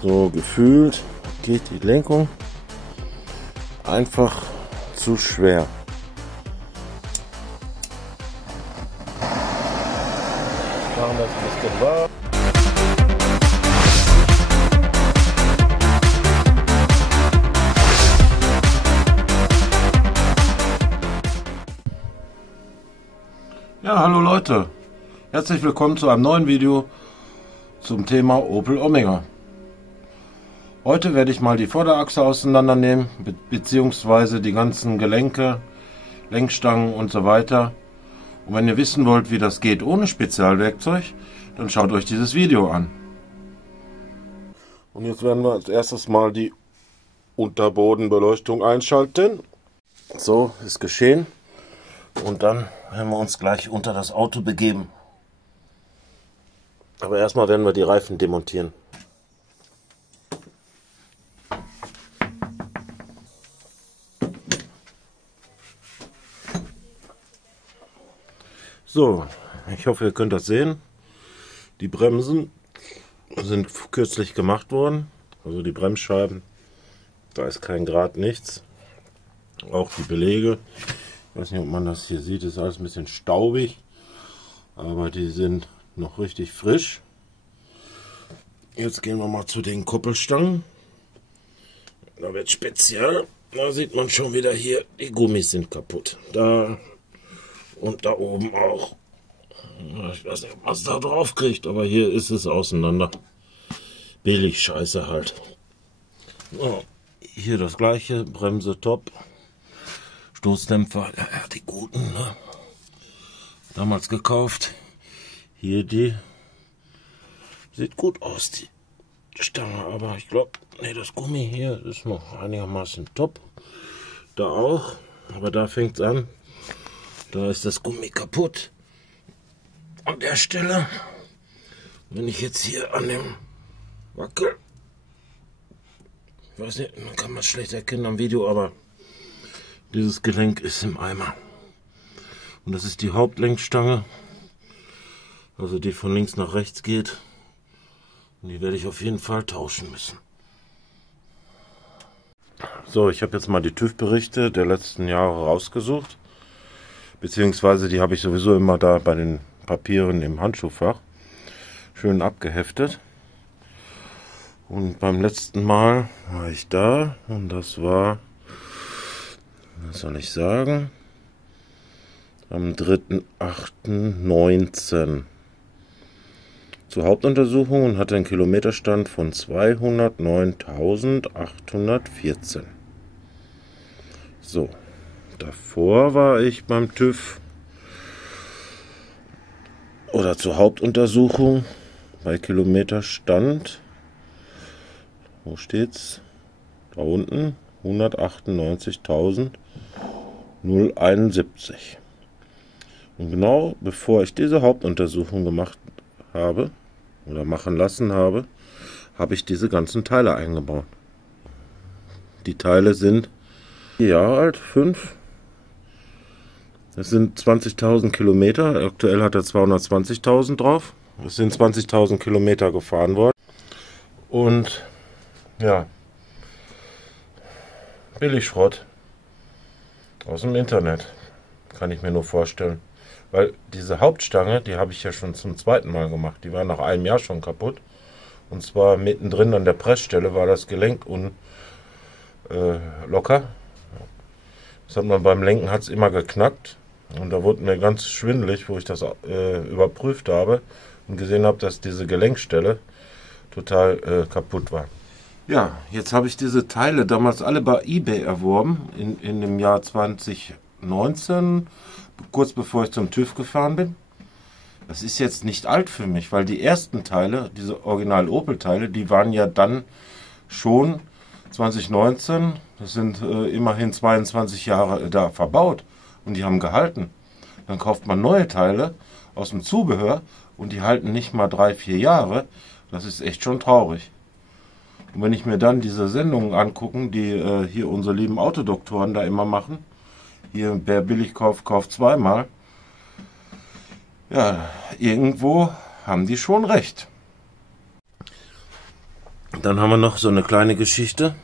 So gefühlt geht die Lenkung einfach zu schwer. Machen das ein bisschen warm. Ja, hallo Leute, herzlich willkommen zu einem neuen Video zum Thema Opel Omega. Heute werde ich mal die Vorderachse auseinandernehmen, beziehungsweise die ganzen Gelenke, Lenkstangen und so weiter. Und wenn ihr wissen wollt, wie das geht ohne Spezialwerkzeug, dann schaut euch dieses Video an. Und jetzt werden wir als erstes mal die Unterbodenbeleuchtung einschalten. So, ist geschehen. Und dann werden wir uns gleich unter das Auto begeben. Aber erstmal werden wir die Reifen demontieren. So, ich hoffe, ihr könnt das sehen. Die Bremsen sind kürzlich gemacht worden. Also die Bremsscheiben, da ist kein Grad, nichts. Auch die Belege. Ich weiß nicht, ob man das hier sieht, ist alles ein bisschen staubig, aber die sind noch richtig frisch. Jetzt gehen wir mal zu den Koppelstangen. Da wird speziell, da sieht man schon wieder hier, die Gummis sind kaputt. Da und da oben auch. Ich weiß nicht, ob man es da drauf kriegt, aber hier ist es auseinander. Billig Scheiße halt. So, hier das gleiche, Bremse top. Stoßdämpfer, ja, die guten, ne? Damals gekauft. Hier die. Sieht gut aus, die Stange, aber ich glaube, nee, das Gummi hier ist noch einigermaßen top. Da auch, aber da fängt es an. Da ist das Gummi kaputt. An der Stelle, wenn ich jetzt hier an dem wackel, ich weiß nicht, man kann man schlecht erkennen am Video, aber dieses Gelenk ist im Eimer. Und das ist die Hauptlenkstange, also die von links nach rechts geht. Und die werde ich auf jeden Fall tauschen müssen. So, ich habe jetzt mal die TÜV-Berichte der letzten Jahre rausgesucht. Beziehungsweise die habe ich sowieso immer da bei den Papieren im Handschuhfach schön abgeheftet. Und beim letzten Mal war ich da und das war, was soll ich sagen, am 3.8.19 zur Hauptuntersuchung und hatte einen Kilometerstand von 209.814. So, davor war ich beim TÜV oder zur Hauptuntersuchung bei Kilometerstand, wo steht's? Da unten 198.071. Und genau bevor ich diese Hauptuntersuchung gemacht habe oder machen lassen habe, habe ich diese ganzen Teile eingebaut. Die Teile sind 4 Jahre alt, 5. Das sind 20.000 Kilometer. Aktuell hat er 220.000 drauf. Es sind 20.000 Kilometer gefahren worden. Und ja, Billigschrott aus dem Internet, kann ich mir nur vorstellen. Weil diese Hauptstange, die habe ich ja schon zum zweiten Mal gemacht. Die war nach einem Jahr schon kaputt. Und zwar mittendrin an der Pressstelle war das Gelenk locker. Das hat man beim Lenken hat's immer geknackt. Und da wurde mir ganz schwindelig, wo ich das überprüft habe und gesehen habe, dass diese Gelenkstelle total kaputt war. Ja, jetzt habe ich diese Teile damals alle bei eBay erworben, in dem Jahr 2019, kurz bevor ich zum TÜV gefahren bin. Das ist jetzt nicht alt für mich, weil die ersten Teile, diese Original Opel Teile, die waren ja dann schon 2019, das sind immerhin 22 Jahre da verbaut und die haben gehalten. Dann kauft man neue Teile aus dem Zubehör und die halten nicht mal 3-4 Jahre. Das ist echt schon traurig. Und wenn ich mir dann diese Sendungen angucke, die hier unsere lieben Autodoktoren da immer machen, hier wer billig kauft, kauft zweimal. Ja, irgendwo haben die schon recht. Dann haben wir noch so eine kleine Geschichte.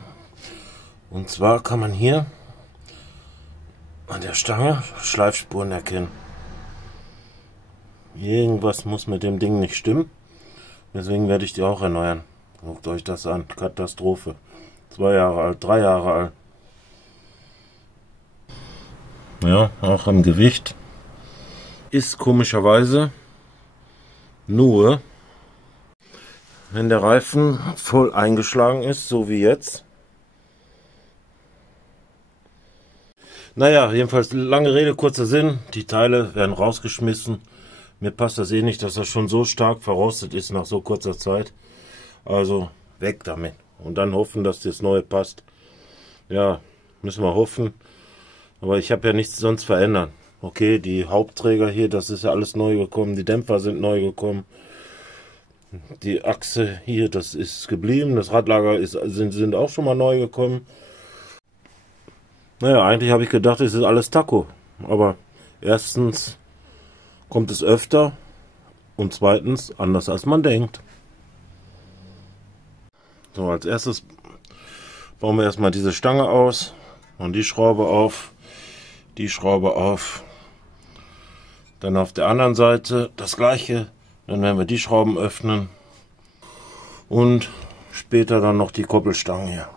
Und zwar kann man hier an der Stange Schleifspuren erkennen. Irgendwas muss mit dem Ding nicht stimmen. Deswegen werde ich die auch erneuern. Guckt euch das an. Katastrophe. 2 Jahre alt, 3 Jahre alt. Ja, auch am Gewicht. Ist komischerweise nur, wenn der Reifen voll eingeschlagen ist, so wie jetzt. Naja, jedenfalls lange Rede, kurzer Sinn. Die Teile werden rausgeschmissen. Mir passt das eh nicht, dass das schon so stark verrostet ist nach so kurzer Zeit. Also weg damit. Und dann hoffen, dass das neue passt. Ja, müssen wir hoffen. Aber ich habe ja nichts sonst verändert. Okay, die Hauptträger hier, das ist ja alles neu gekommen. Die Dämpfer sind neu gekommen. Die Achse hier, das ist geblieben. Das Radlager sind auch schon mal neu gekommen. Naja, eigentlich habe ich gedacht, es ist alles Taco. Aber erstens kommt es öfter und zweitens anders als man denkt. So, als erstes bauen wir erstmal diese Stange aus und die Schraube auf, die Schraube auf. Dann auf der anderen Seite das gleiche. Dann werden wir die Schrauben öffnen und später dann noch die Koppelstangen hier.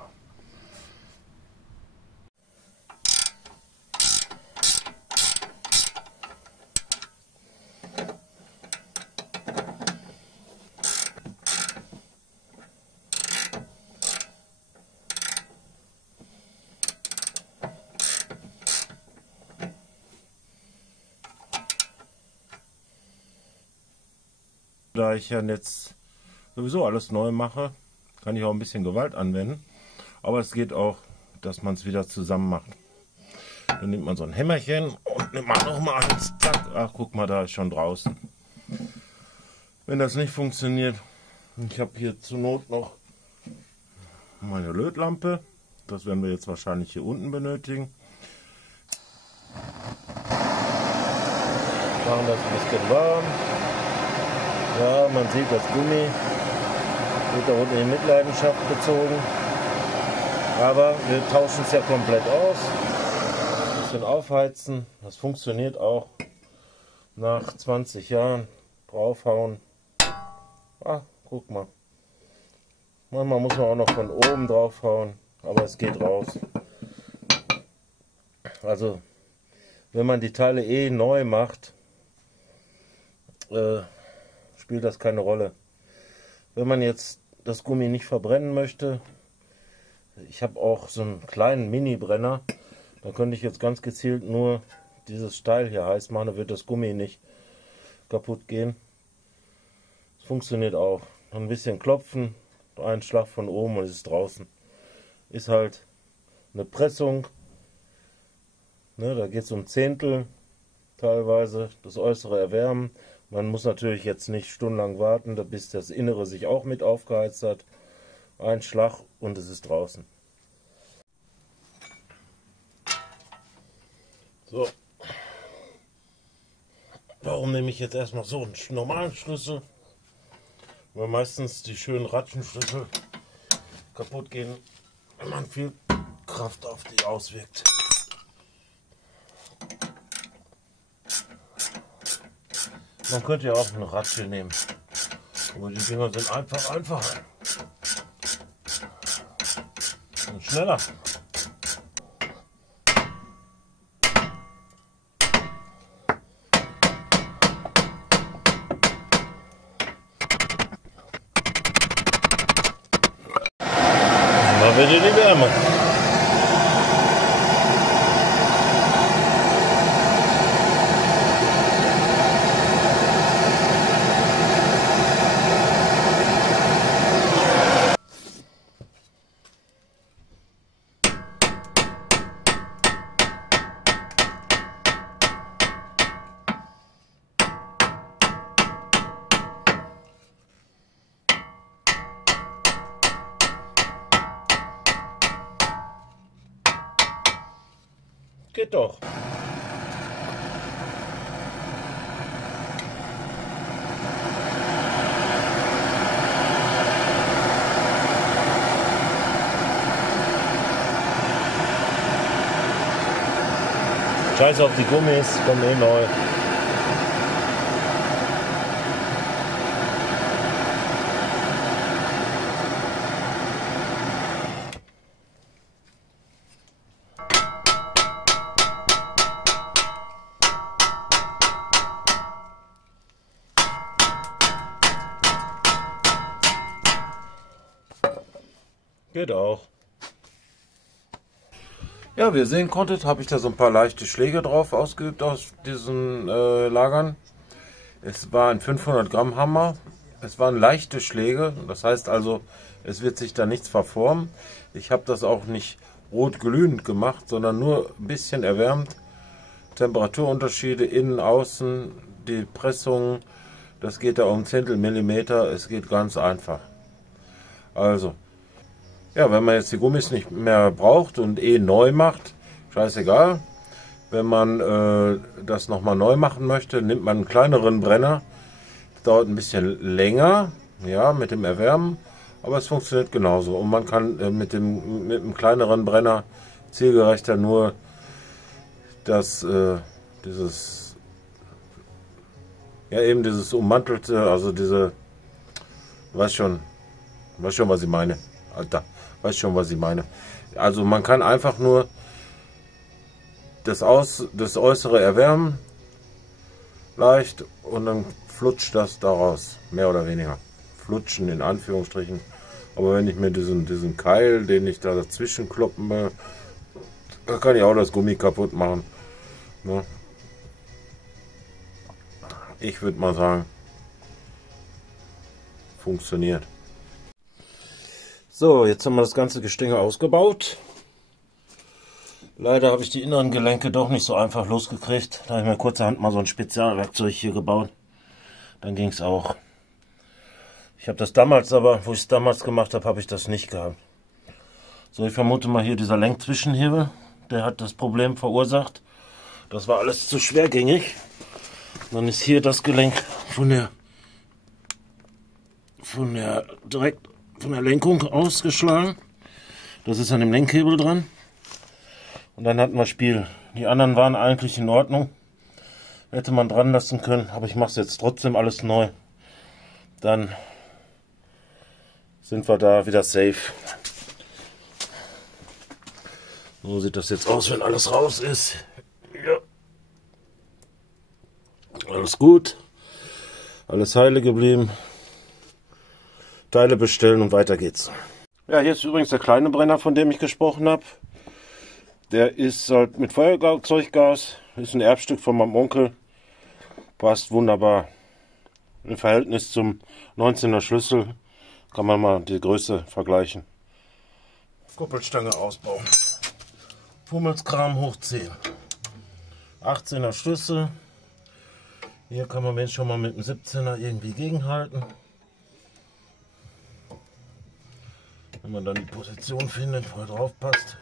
Da ich ja jetzt sowieso alles neu mache, kann ich auch ein bisschen Gewalt anwenden. Aber es geht auch, dass man es wieder zusammen macht. Dann nimmt man so ein Hämmerchen und nimmt man noch mal eins. Zack. Ach, guck mal, da ist schon draußen. Wenn das nicht funktioniert, ich habe hier zur Not noch meine Lötlampe. Das werden wir jetzt wahrscheinlich hier unten benötigen. Machen das ein bisschen warm. Ja, man sieht, das Gummi wird da unten in Mitleidenschaft gezogen. Aber wir tauschen es ja komplett aus. Ein bisschen aufheizen. Das funktioniert auch nach 20 Jahren. Draufhauen. Ah, guck mal. Manchmal muss man auch noch von oben draufhauen. Aber es geht raus. Also, wenn man die Teile eh neu macht, spielt das keine Rolle. Wenn man jetzt das Gummi nicht verbrennen möchte, ich habe auch so einen kleinen Mini-Brenner, da könnte ich jetzt ganz gezielt nur dieses Teil hier heiß machen, da wird das Gummi nicht kaputt gehen. Es funktioniert auch. Ein bisschen klopfen, einen Schlag von oben und es ist draußen. Ist halt eine Pressung, ne, da geht es um Zehntel teilweise, das äußere Erwärmen. Man muss natürlich jetzt nicht stundenlang warten, bis das Innere sich auch mit aufgeheizt hat. Ein Schlag und es ist draußen. So. Warum nehme ich jetzt erstmal so einen normalen Schlüssel? Weil meistens die schönen Ratschenschlüssel kaputt gehen, wenn man viel Kraft auf die auswirkt. Man könnte ja auch eine Ratsche nehmen, aber die Dinger sind einfacher und schneller. Mal wieder die Wärme. Geht doch. Scheiß auf die Gummis, kommen eh neu. Geht auch. Ja, wie ihr sehen konntet, habe ich da so ein paar leichte Schläge drauf ausgeübt aus diesen Lagern. Es war ein 500 Gramm Hammer. Es waren leichte Schläge. Das heißt also, es wird sich da nichts verformen. Ich habe das auch nicht rot glühend gemacht, sondern nur ein bisschen erwärmt. Temperaturunterschiede innen, außen, die Pressung, das geht da um Zehntelmillimeter. Es geht ganz einfach. Also. Ja, wenn man jetzt die Gummis nicht mehr braucht und neu macht, scheißegal. Wenn man das nochmal neu machen möchte, nimmt man einen kleineren Brenner. Das dauert ein bisschen länger, ja, mit dem Erwärmen, aber es funktioniert genauso. Und man kann mit dem kleineren Brenner zielgerechter nur dieses ummantelte, also weiß schon, was ich meine, Alter. Weiß schon, was ich meine. Also man kann einfach nur das Äußere erwärmen, leicht, und dann flutscht das daraus, mehr oder weniger. Flutschen in Anführungsstrichen. Aber wenn ich mir diesen Keil, den ich da dazwischen kloppen will, da kann ich auch das Gummi kaputt machen. Ne? Ich würde mal sagen, funktioniert. So, jetzt haben wir das ganze Gestänge ausgebaut. Leider habe ich die inneren Gelenke doch nicht so einfach losgekriegt. Da habe ich mir kurzerhand mal so ein Spezialwerkzeug hier gebaut. Dann ging es auch. Ich habe das damals aber, wo ich es damals gemacht habe, habe ich das nicht gehabt. So, ich vermute mal hier dieser Lenkzwischenhebel, der hat das Problem verursacht. Das war alles zu schwergängig. Dann ist hier das Gelenk von der Lenkung ausgeschlagen. Das ist an dem Lenkhebel dran. Und dann hatten wir Spiel. Die anderen waren eigentlich in Ordnung. Hätte man dran lassen können, aber ich mache es jetzt trotzdem alles neu. Dann sind wir da wieder safe. So sieht das jetzt aus, wenn alles raus ist. Ja. Alles gut. Alles heile geblieben. Teile bestellen und weiter geht's. Ja, hier ist übrigens der kleine Brenner, von dem ich gesprochen habe. Der ist halt mit Feuerzeuggas, ist ein Erbstück von meinem Onkel. Passt wunderbar. Im Verhältnis zum 19er Schlüssel kann man mal die Größe vergleichen. Kuppelstange ausbauen. Fummelskram hochziehen. 18er Schlüssel. Hier kann man jetzt schon mal mit dem 17er irgendwie gegenhalten. Wenn man dann die Position findet, wo er drauf passt.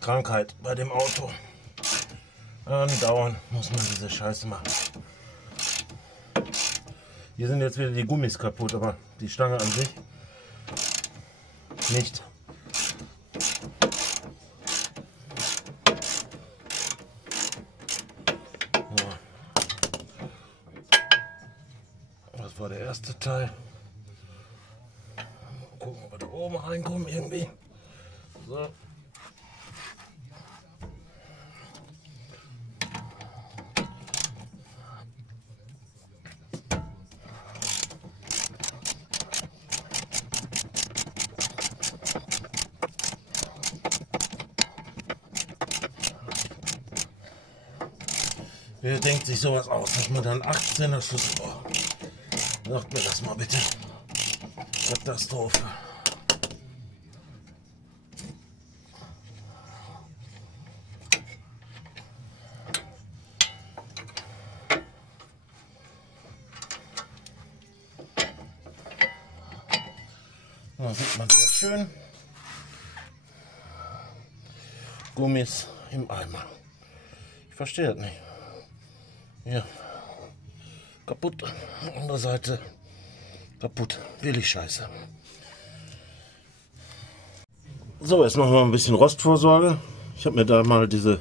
Krankheit bei dem Auto. Andauernd muss man diese Scheiße machen. Hier sind jetzt wieder die Gummis kaputt, aber die Stange an sich nicht. Das war der erste Teil. Gucken, ob wir da oben reinkommen irgendwie. So. Wer denkt sich sowas aus, dass man dann 18er Schlüssel braucht? Sagt mir das mal bitte. Katastrophe. Da sieht man sehr schön. Gummis im Eimer. Ich verstehe das nicht. Ja, Kaputt. Andere Seite kaputt. Billig Scheiße. So, jetzt machen wir ein bisschen Rostvorsorge. Ich habe mir da mal diese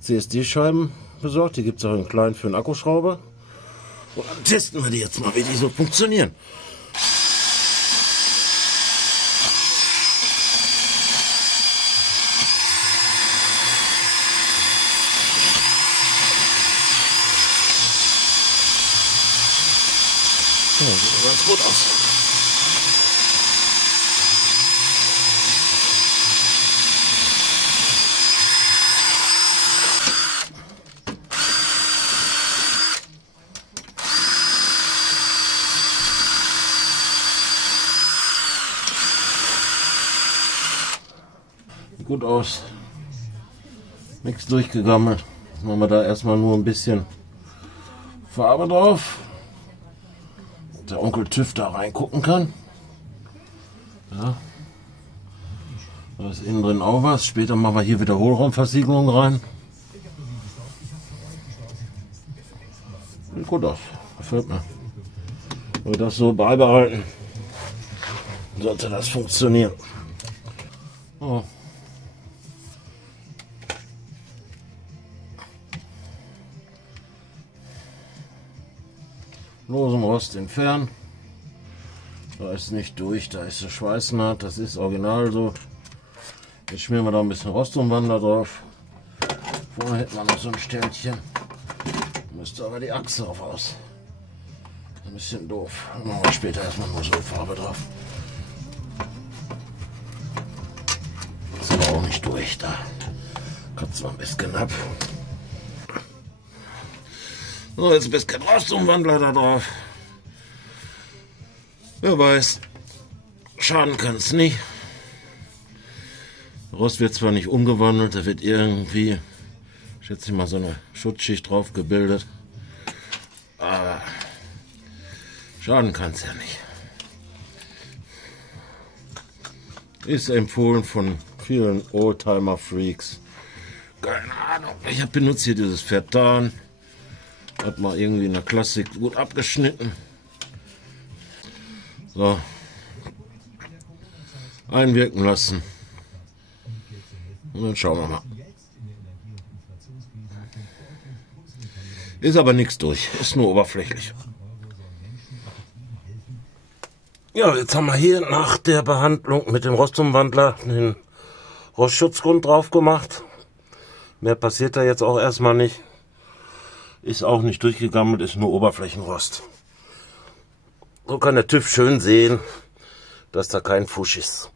CSD-Scheiben besorgt. Die gibt es auch in klein für einen Akkuschrauber. Und dann testen wir die jetzt mal, wie die so funktionieren. Ja, sieht ganz gut aus. Gut aus, nichts durchgegammelt. Jetzt machen wir da erstmal nur ein bisschen Farbe drauf, dass der Onkel TÜV da reingucken kann. Ja. Da ist innen drin auch was. Später machen wir hier wieder Hohlraumversiegelung rein. Sieht gut aus, gefällt mir. Wenn wir das so beibehalten, sollte das funktionieren. Oh. Losem Rost entfernen. Da ist nicht durch, da ist der Schweißnaht, das ist original so. Jetzt schmieren wir da ein bisschen Rostumwandler drauf. Vorher hätten wir noch so ein Sternchen. Müsste aber die Achse auch aus. Ein bisschen doof. Dann machen wir später erstmal nur so Farbe drauf. Ist aber auch nicht durch, da kratzt man ein bisschen ab. So, jetzt ein bisschen Rostumwandler da drauf. Wer weiß, schaden kann es nicht. Rost wird zwar nicht umgewandelt, da wird irgendwie, schätze ich mal, so eine Schutzschicht drauf gebildet. Aber schaden kann es ja nicht. Ist empfohlen von vielen Oldtimer-Freaks. Keine Ahnung, ich benutze hier dieses Vertan. Hat mal irgendwie in der Klassik gut abgeschnitten. So. Einwirken lassen. Und dann schauen wir mal. Ist aber nichts durch. Ist nur oberflächlich. Ja, jetzt haben wir hier nach der Behandlung mit dem Rostumwandler den Rostschutzgrund drauf gemacht. Mehr passiert da jetzt auch erstmal nicht. Ist auch nicht durchgegammelt, ist nur Oberflächenrost. So kann der TÜV schön sehen, dass da kein Fusch ist.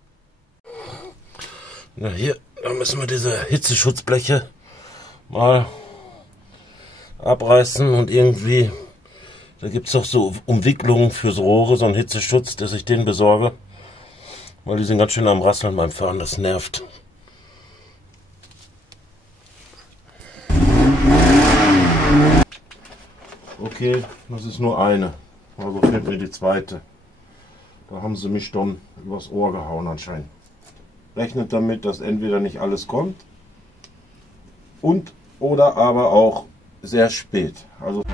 Na hier, da müssen wir diese Hitzeschutzbleche mal abreißen und irgendwie, da gibt es doch so Umwicklungen fürs Rohre, so einen Hitzeschutz, dass ich den besorge. Weil die sind ganz schön am Rasseln beim Fahren, das nervt. Okay, das ist nur eine. Also fehlt mir die zweite. Da haben sie mich dann übers Ohr gehauen anscheinend. Rechnet damit, dass entweder nicht alles kommt und oder aber auch sehr spät. Also